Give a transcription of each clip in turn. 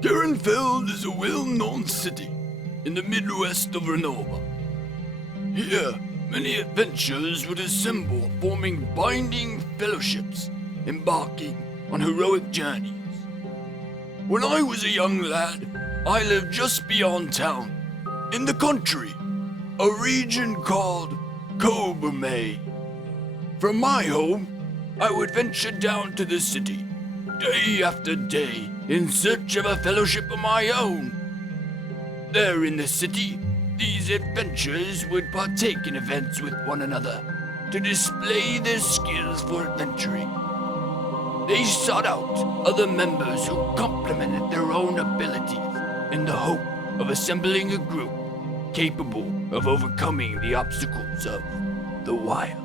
Garenfeld is a well-known city in the Midwest of Renova. Here, many adventurers would assemble, forming binding fellowships, embarking on heroic journeys. When I was a young lad, I lived just beyond town, in the country, a region called Kovar. From my home, I would venture down to the city, day after day, in search of a fellowship of my own. There in the city, these adventurers would partake in events with one another to display their skills for adventuring. They sought out other members who complemented their own abilities in the hope of assembling a group capable of overcoming the obstacles of the wild.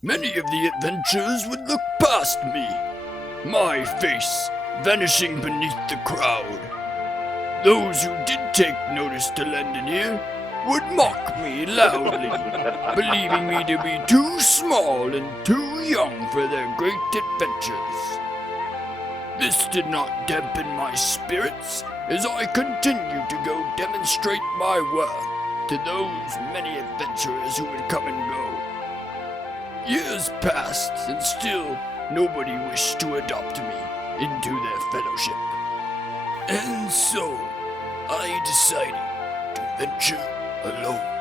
Many of the adventurers would look past me, my face vanishing beneath the crowd. Those who did take notice to lend an ear would mock me loudly, believing me to be too small and too young for their great adventures. This did not dampen my spirits as I continued to go demonstrate my worth to those many adventurers who would come and go. Years passed, and still nobody wished to adopt me into their fellowship. And so, I decided to venture alone.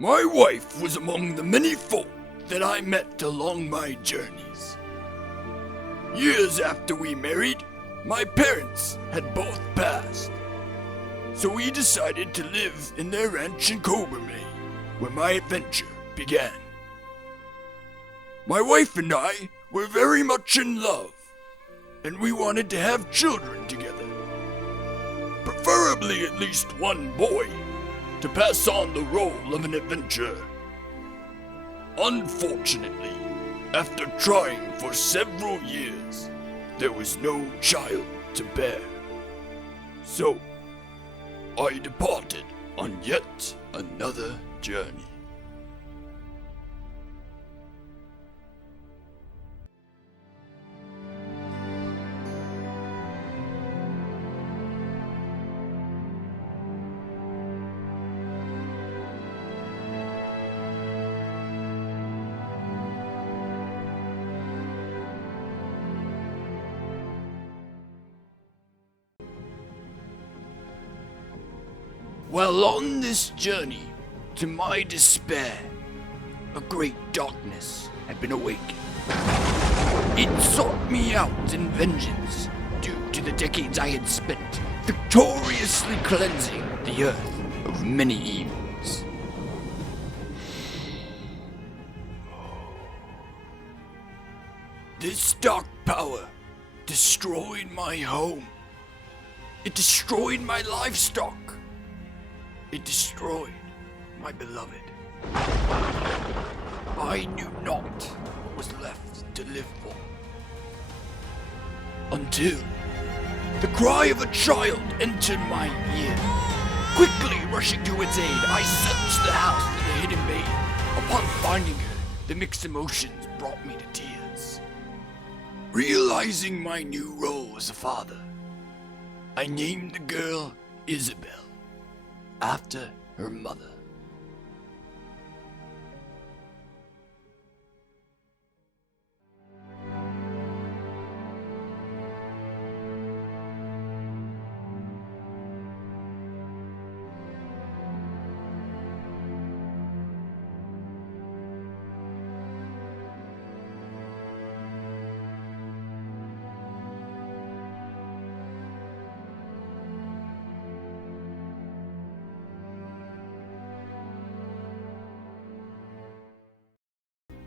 My wife was among the many folk that I met along my journeys. Years after we married, my parents had both passed, so we decided to live in their ranch in Kovar, where my adventure began. My wife and I were very much in love, and we wanted to have children together. Preferably at least one boy, to pass on the role of an adventurer. Unfortunately, after trying for several years, there was no child to bear. So, I departed on yet another journey. While on this journey, to my despair, a great darkness had been awakened. It sought me out in vengeance due to the decades I had spent victoriously cleansing the earth of many evils. This dark power destroyed my home. It destroyed my livestock. It destroyed my beloved. I knew not what was left to live for. Until the cry of a child entered my ear. Quickly rushing to its aid, I searched the house for the hidden maid. Upon finding her, The mixed emotions brought me to tears. Realizing my new role as a father, I named the girl Isabel, after her mother.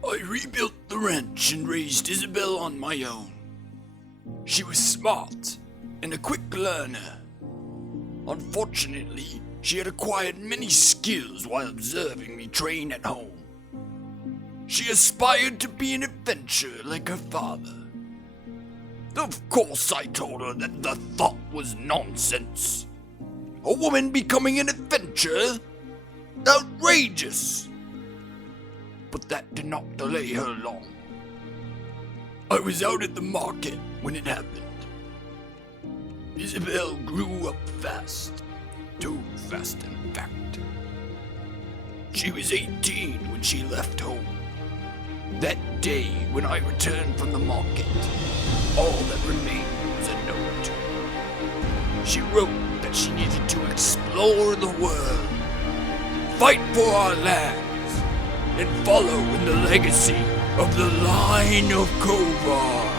I rebuilt the ranch and raised Isabel on my own. She was smart and a quick learner. Unfortunately, she had acquired many skills while observing me train at home. She aspired to be an adventurer like her father. Of course, I told her that the thought was nonsense. A woman becoming an adventurer? Outrageous! But that did not delay her long. I was out at the market when it happened. Isabel grew up fast. Too fast, in fact. She was 18 when she left home. That day when I returned from the market, all that remained was a note. She wrote that she needed to explore the world, fight for our lands, and follow in the legacy of the line of Kovar.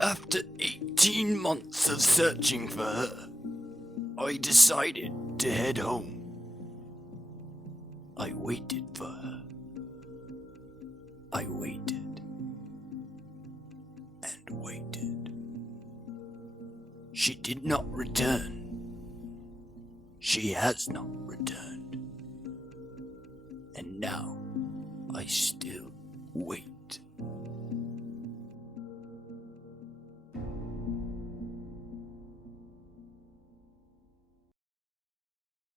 After 18 months of searching for her, I decided to head home. I waited for her. I waited and waited. She did not return. She has not returned. And now I still wait.